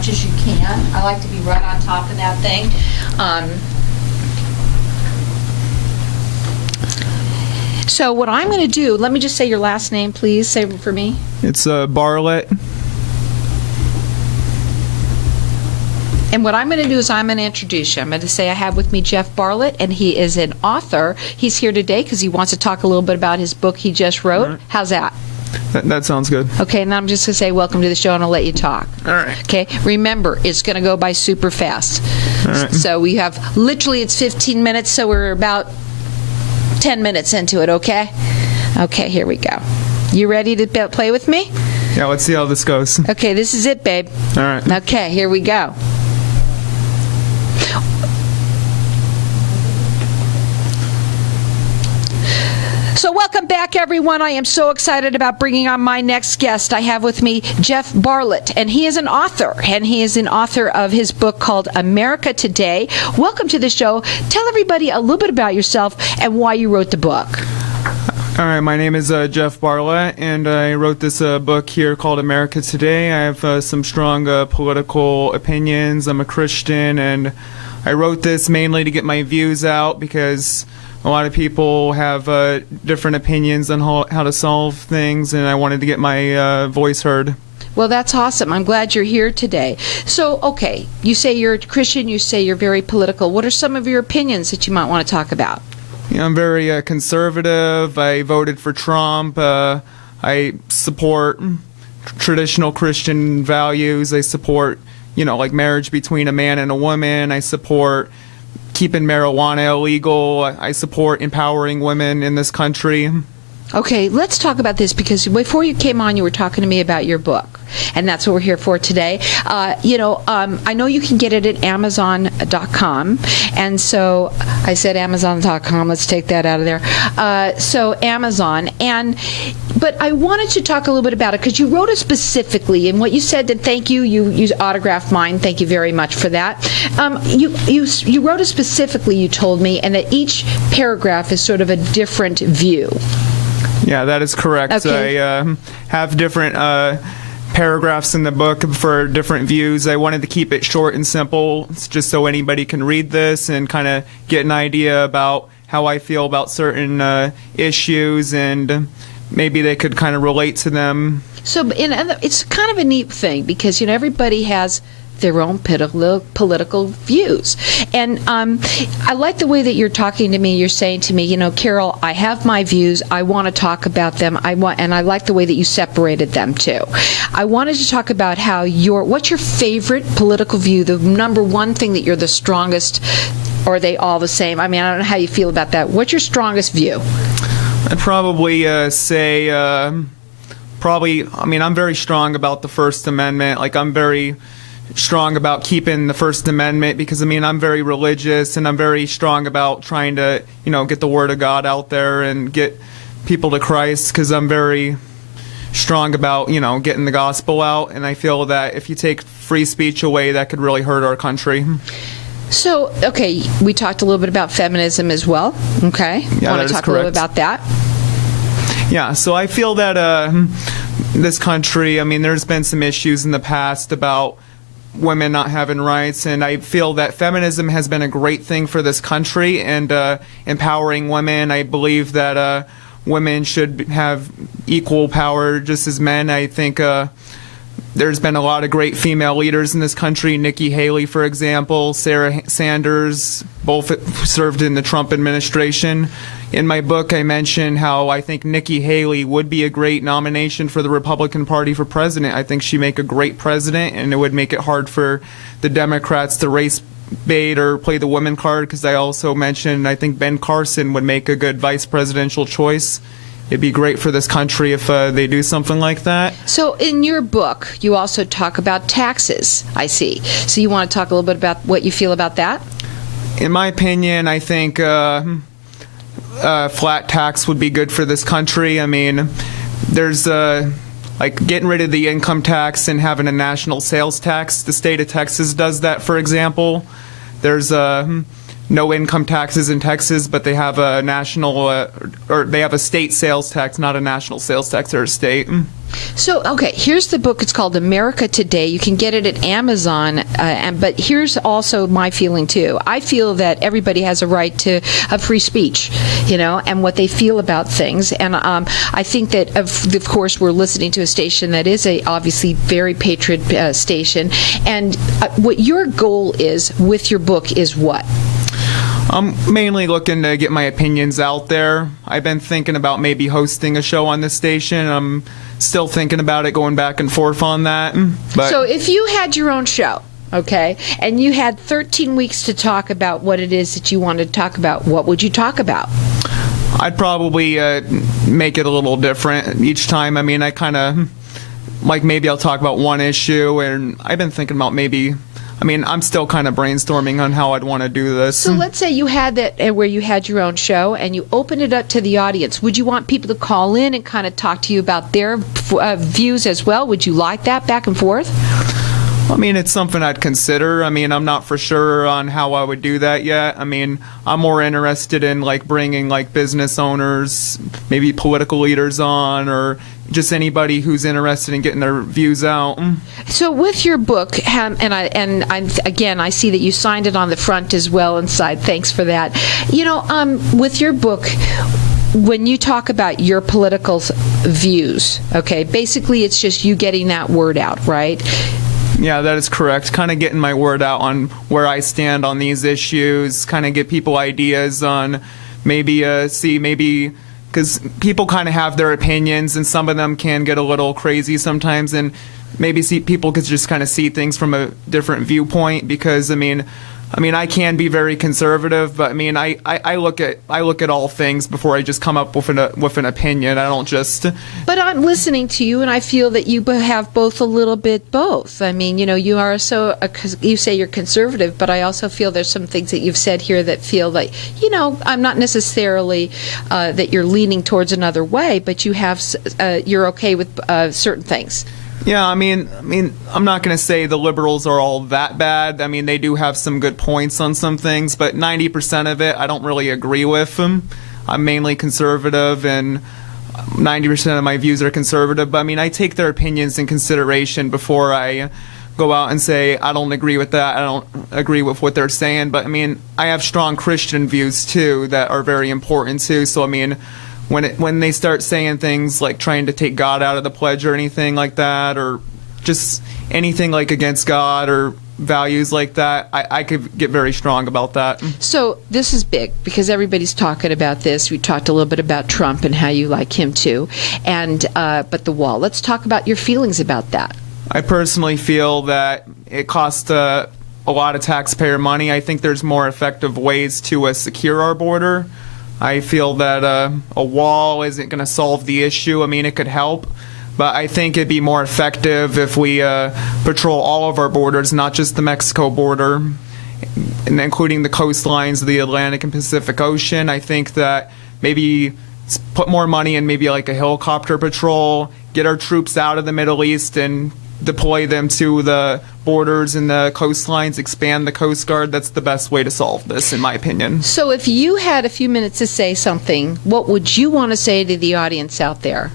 much as you can. I like to be right on top of that thing. So what I'm going to do, let me just say your last name, please. Say it for me. It's Barlett. And what I'm going to do is I'm going to introduce you. I'm going to say I have with me Jeff Barlett, and he is an author. He's here today because he wants to talk a little bit about his book he just wrote. Right. How's that? That sounds good. Okay, and I'm just going to say welcome to the show, and I'll let you talk. All right. Okay, remember, it's going to go by super fast. All right. So we have, literally it's 15 minutes, so we're about 10 minutes into it, okay? Okay, here we go. You ready to play with me? Yeah, let's see how this goes. Okay, this is it, babe. All right. Okay, here we go. So welcome back, everyone. I am so excited about bringing on my next guest. I have with me Jeff Barlett, and he is an author, of his book called America Today. Welcome to the show. Tell everybody a little bit about yourself and why you wrote the book. All right, my name is Jeff Barlett, and I wrote this book here called America Today. I have some strong political opinions. I'm a Christian, and I wrote this mainly to get my views out because a lot of people have different opinions on how to solve things, and I wanted to get my voice heard. Well, that's awesome. I'm glad you're here today. So, okay, you say you're a Christian, you say you're very political. What are some of your opinions that you might want to talk about? Yeah, I'm very conservative. I voted for Trump. I support traditional Christian values. I support, like marriage between a man and a woman. I support keeping marijuana illegal. I support empowering women in this country. Okay, let's talk about this because before you came on, you were talking to me about your book, and that's what we're here for today. I know you can get it at Amazon.com, and so I said Amazon.com. Let's take that out of there. So Amazon, but I wanted to talk a little bit about it because you wrote it specifically, and what you said. That thank you. You autographed mine. Thank you very much for that. You wrote it specifically. You told me, and that each paragraph is sort of a different view. Yeah, that is correct. Okay. I have different paragraphs in the book for different views. I wanted to keep it short and simple, just so anybody can read this and kind of get an idea about how I feel about certain issues, and maybe they could kind of relate to them. So, it's kind of a neat thing because everybody has their own political views. And I like the way that you're talking to me. You're saying to me, Carol, I have my views. I want to talk about them. And I like the way that you separated them too. I wanted to talk about what's your favorite political view, the number one thing that you're the strongest, or are they all the same? I mean, I don't know how you feel about that. What's your strongest view? I'd probably say, I'm very strong about the First Amendment. Like, I'm very strong about keeping the First Amendment because, I'm very religious, and I'm very strong about trying to, get the Word of God out there and get people to Christ, because I'm very strong about, getting the gospel out, and I feel that if you take free speech away, that could really hurt our country. So, okay, we talked a little bit about feminism as well, okay? Yeah, want to talk a little bit about that? Yeah, so I feel that this country, there's been some issues in the past about women not having rights, and I feel that feminism has been a great thing for this country, and empowering women. I believe that women should have equal power just as men. I think there's been a lot of great female leaders in this country. Nikki Haley, for example, Sarah Sanders, both served in the Trump administration. In my book, I mentioned how I think Nikki Haley would be a great nomination for the Republican Party for president. I think she'd make a great president, and it would make it hard for the Democrats to race bait or play the women card, because I also mentioned I think Ben Carson would make a good vice presidential choice. It'd be great for this country if they do something like that. So in your book, you also talk about taxes, I see. So you want to talk a little bit about what you feel about that? In my opinion, I think flat tax would be good for this country. There's like getting rid of the income tax and having a national sales tax. The state of Texas does that, for example. There's no income taxes in Texas, but they have a national or they have a state sales tax, not a national sales tax or a state. So, okay, here's the book. It's called America Today. You can get it at Amazon, but here's also my feeling, too. I feel that everybody has a right to a free speech, and what they feel about things. And I think that, of course, we're listening to a station that is a obviously very patriot station. And what your goal is with your book is what? I'm mainly looking to get my opinions out there. I've been thinking about maybe hosting a show on this station. I'm still thinking about it, going back and forth on that. But so if you had your own show, okay, and you had 13 weeks to talk about what it is that you wanted to talk about, what would you talk about? I'd probably make it a little different each time. I mean, I kind of, maybe I'll talk about one issue, and I've been thinking about I'm still kind of brainstorming on how I'd want to do this. So let's say you had that where you had your own show and you opened it up to the audience. Would you want people to call in and kind of talk to you about their views as well? Would you like that back and forth? It's something I'd consider. I'm not for sure on how I would do that yet. I'm more interested in bringing business owners, maybe political leaders on, or just anybody who's interested in getting their views out. So with your book, I see that you signed it on the front as well inside. Thanks for that. With your book, when you talk about your political views, okay, basically it's just you getting that word out, right? Yeah, that is correct. Kind of getting my word out on where I stand on these issues, kind of get people ideas on maybe because people kind of have their opinions, and some of them can get a little crazy sometimes, and maybe people could just kind of see things from a different viewpoint, because I can be very conservative, but I look at all things before I just come up with an opinion. I don't just. But I'm listening to you, and I feel that you have both a little bit both. You are you say you're conservative, but I also feel there's some things that you've said here that feel like, I'm not necessarily that you're leaning towards another way, but you're okay with certain things. Yeah, I'm not going to say the liberals are all that bad. They do have some good points on some things, but 90% of it I don't really agree with them. I'm mainly conservative, and 90% of my views are conservative, but I take their opinions in consideration before I go out and say, I don't agree with that, I don't agree with what they're saying. But I have strong Christian views too that are very important too. So when they start saying things like trying to take God out of the pledge or anything like that, or just anything against God or values like that, I could get very strong about that. So this is big because everybody's talking about this. We talked a little bit about Trump and how you like him too, and but the wall. Let's talk about your feelings about that. I personally feel that it costs a lot of taxpayer money. I think there's more effective ways to secure our border. I feel that a wall isn't going to solve the issue. It could help, but I think it'd be more effective if we patrol all of our borders, not just the Mexico border, and including the coastlines of the Atlantic and Pacific Ocean. I think that maybe put more money in maybe a helicopter patrol, get our troops out of the Middle East and deploy them to the borders and the coastlines, expand the Coast Guard. That's the best way to solve this, in my opinion. So if you had a few minutes to say something, what would you want to say to the audience out there?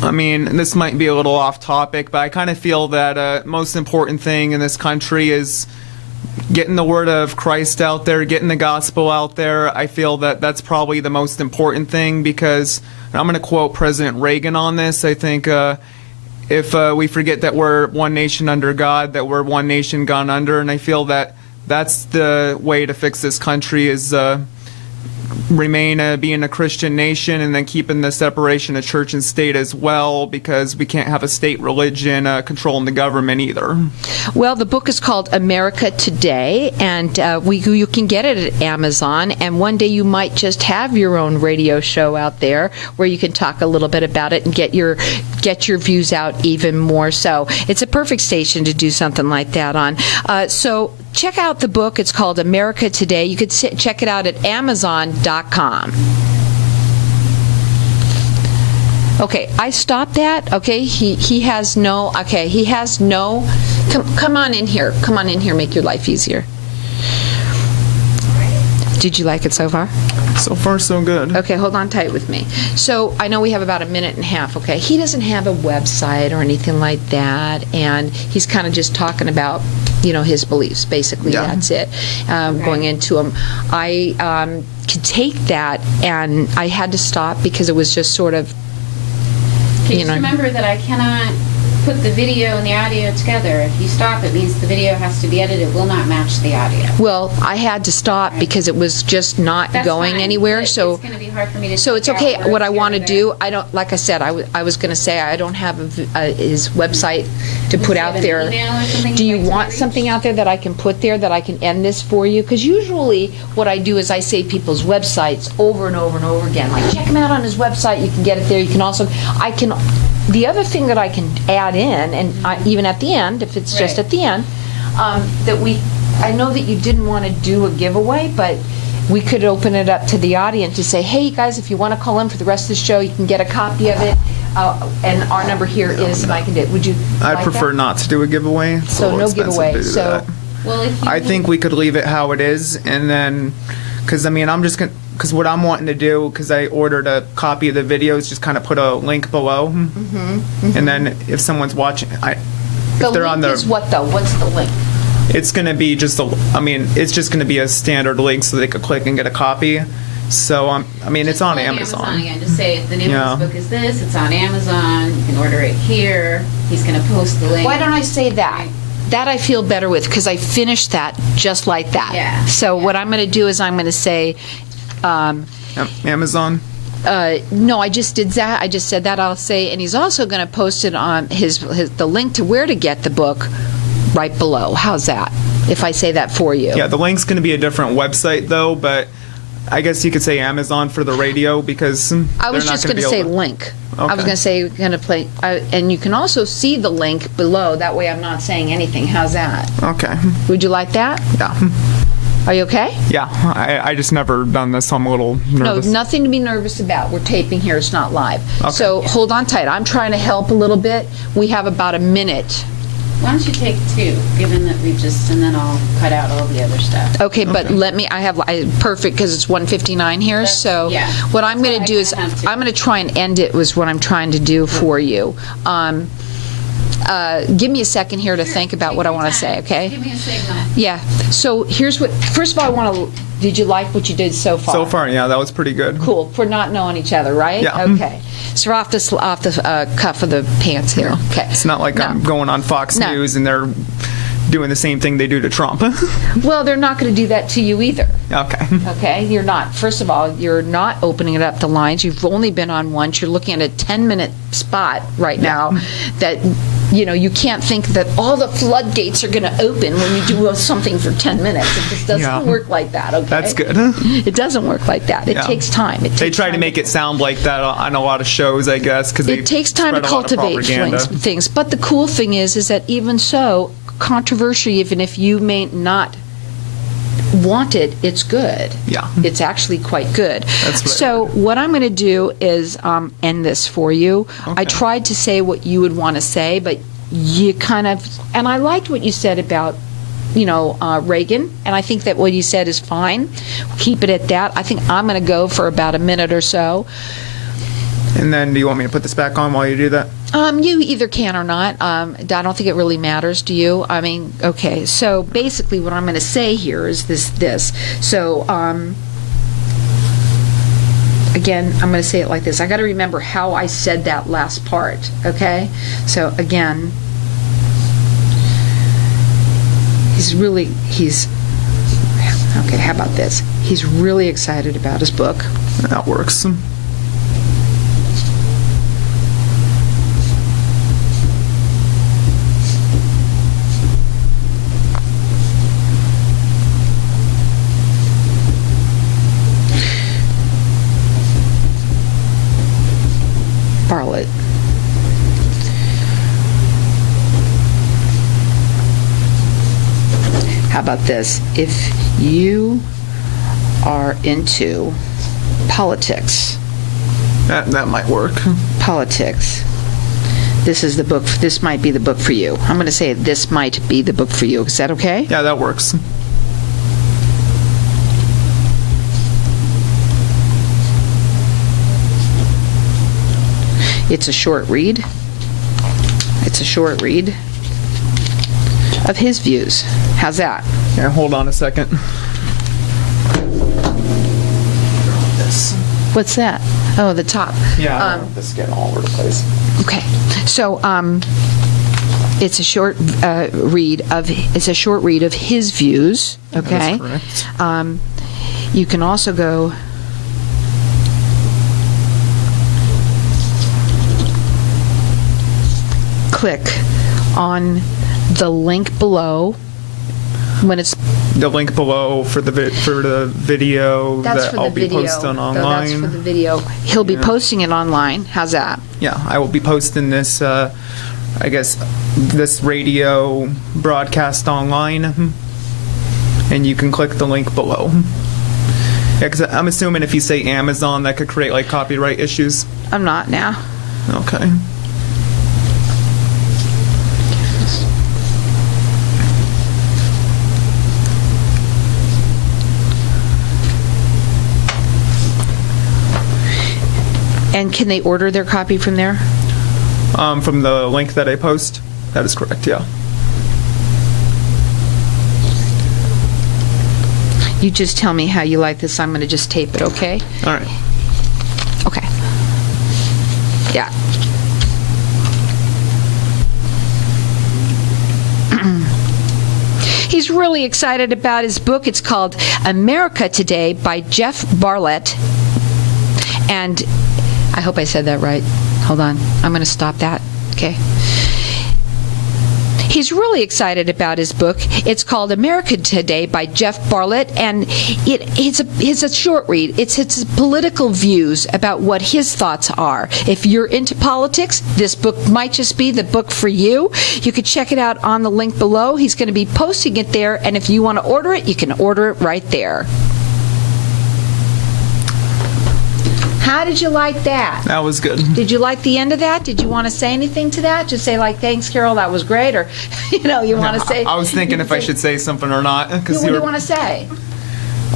This might be a little off topic, but I kind of feel that most important thing in this country is getting the word of Christ out there, getting the gospel out there. I feel that that's probably the most important thing, because I'm going to quote President Reagan on this. I think if we forget that we're one nation under God, that we're one nation gone under, and I feel that that's the way to fix this country, is remain being a Christian nation, and then keeping the separation of church and state as well, because we can't have a state religion controlling the government either. Well, the book is called America Today, and you can get it at Amazon, and one day you might just have your own radio show out there where you can talk a little bit about it and get your views out even more. So it's a perfect station to do something like that on. So check out the book. It's called America Today. You could check it out at Amazon.com. Okay, I stopped that. Okay, he has no. Come on in here. Come on in here. Make your life easier. Did you like it so far? So far, so good. Okay, hold on tight with me. So I know we have about a minute and a half, okay? He doesn't have a website or anything like that, and he's kind of just talking about, his beliefs, basically. Yeah. That's it, going into them. I could take that, and I had to stop because it was just sort of, Okay, just remember that I cannot put the video and the audio together. If you stop, it means the video has to be edited. It will not match the audio. Well, I had to stop because it was just not That's going fine, anywhere. but So it's going to be hard for me to. So it's figure okay. out words What I here want to or do, I don't. Like I said, I was going to say I don't have his website to put you out have an there. email or something Do you'd you like to want reach? something out there that I can put there that I can end this for you? Because usually what I do is I say people's websites over and over and over again. Like, check him out on his website. You can get it there. You can also. The other thing that I can add in, and even at the end, if it's just Right. at the end, I know that you didn't want to do a giveaway, but we could open it up to the audience to say, hey, you guys, if you want to call in for the rest of the show, you can get a copy of it, and our number here is, and I can do it. Would you I'd like prefer that? not to do a giveaway. It's a So little no expensive giveaway. to do So that. Well, if you I think we could leave it how it is, and then, because I'm just gonna, because what I'm wanting to do, because I ordered a copy of the videos, just kind of put a link below, and then if someone's watching, if the they're link on the, is what, though? What's the link? it's gonna be just it's just gonna be a standard link so they could click and get a copy. So it's on Just Amazon. again. Just say the name Yeah. of this book is this. It's on Amazon. You can order it here. He's going to post the link. Why don't I say that? That I feel better with because I finished that just like that. Yeah. So what I'm going to do is I'm going to say, Amazon. no, I just did that. I just said that. I'll say, and he's also going to post it on the link to where to get the book right below. How's that? If I say that for you. Yeah, the link's going to be a different website though, but I guess you could say Amazon for the radio because I was they're not just gonna going to be say able link. I was Okay. going to say going to play, and you can also see the link below. That way, I'm not saying anything. How's that? Okay. Would you like that? Yeah. Are you okay? Yeah. I just never done this, so I'm a little nervous. No, nothing to be nervous about. We're taping here. It's not live. Okay. So hold on tight. I'm trying to help a little bit. We have about a minute. Why don't you take two, given that we just, and then I'll cut out all the other stuff. Okay, but let me, perfect, because it's 1:59 here, That's- so yeah. what I'm That's going what to do I is, kinda have to. I'm going to try and end it, was what I'm trying to do for you. Give me a second here to think about what I want to say, okay? Give me a signal. Yeah, so here's what, first of all, I want to, did you like what you did so far? So far, yeah, that was pretty good. Cool, for not knowing each other, right? Yeah. Okay, so we're off the cuff of the pants here, okay. It's not like I'm going on Fox No. News and they're doing the same thing they do to Trump. Well, they're not going to do that to you either. Okay. Okay, you're not. First of all, you're not opening it up the lines. You've only been on once. You're looking at a 10-minute spot right now that, you can't think that all the floodgates are going to open when you do something for 10 minutes. It just doesn't Yeah. work like that, okay? That's good. It doesn't work like that. It Yeah. takes time. They try to make it sound like that on a lot of shows, I guess, because It takes time to cultivate things. But the cool thing is that even so, controversial, even if you may not want it, it's good. Yeah. It's actually quite good. That's what I So heard. what I'm going to do is end this for you. I Okay. tried to say what you would want to say, but you kind of, and I liked what you said about Reagan, and I think that what you said is fine. Keep it at that. I think I'm going to go for about a minute or so. And then, do you want me to put this back on while you do that? You either can or not. I don't think it really matters. Do you? I mean, okay. So basically, what I'm going to say here is this. So again, I'm going to say it like this. I got to remember how I said that last part. Okay. So again, okay. How about this? He's really excited about his book. That works. Barlett. How about this? If you are into politics, That might work. this is the book. This might be the book for you. I'm going to say this might be the book for you. Is that okay? Yeah, that works. It's a short read. It's a short read of his views. How's that? Yeah, hold on a second. This. What's that? Oh, the top. Yeah, this is getting all over the place. Okay. So, it's a short read of his views. Okay. That's correct. You can also go. Click on the link below when it's The link below for the video that I'll be posting online. That's for the video. He'll be posting it online. How's that? Yeah, I will be posting this. I guess this radio broadcast online, and you can click the link below. Yeah, because I'm assuming if you say Amazon, that could create like copyright issues. I'm not now. Okay. And can they order their copy from there? From the link that I post. That is correct. Yeah. You just tell me how you like this. I'm going to just tape it, okay? All right. Okay. Yeah. He's really excited about his book. It's called America Today by Jeff Barlett. And I hope I said that right. Hold on. I'm going to stop that. Okay. He's really excited about his book. It's called America Today by Jeff Barlett, and it's a short read. It's his political views about what his thoughts are. If you're into politics, this book might just be the book for you. You could check it out on the link below. He's going to be posting it there, and if you want to order it, you can order it right there. How did you like that? That was good. Did you like the end of that? Did you want to say anything to that? Just say like, thanks, Carol, that was great, or you want to say. I was thinking if I should say something or not. What do you want to say?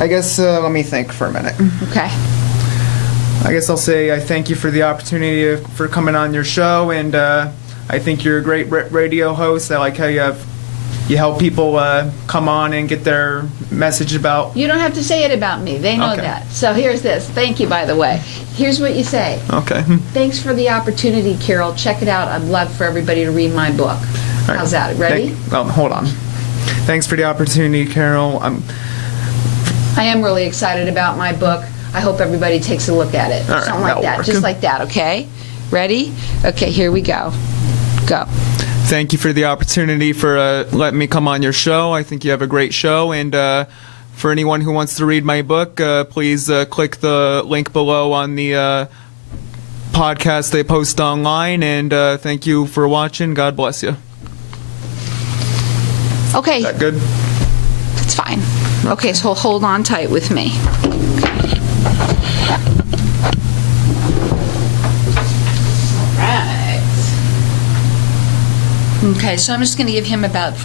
I guess let me think for a minute. Okay. I guess I'll say I thank you for the opportunity for coming on your show, and I think you're a great radio host. I like how you help people come on and get their message about. You don't have to say it about me. They know that. So here's this. Thank you, by the way. Here's what you say. Okay. Thanks for the opportunity, Carol. Check it out. I'd love for everybody to read my book. Right. How's that? Ready? Hold on. Thanks for the opportunity, Carol. I am really excited about my book. I hope everybody takes a look at it. All right, Something like that. work. Just like that, okay? Ready? Okay, here we go. Go. Thank you for the opportunity for letting me come on your show. I think you have a great show, and for anyone who wants to read my book, please click the link below on the podcast they post online, and thank you for watching. God bless you. Okay. Is that good? It's fine. Okay, so hold on tight with me. Right. Okay, so I'm just going to give him about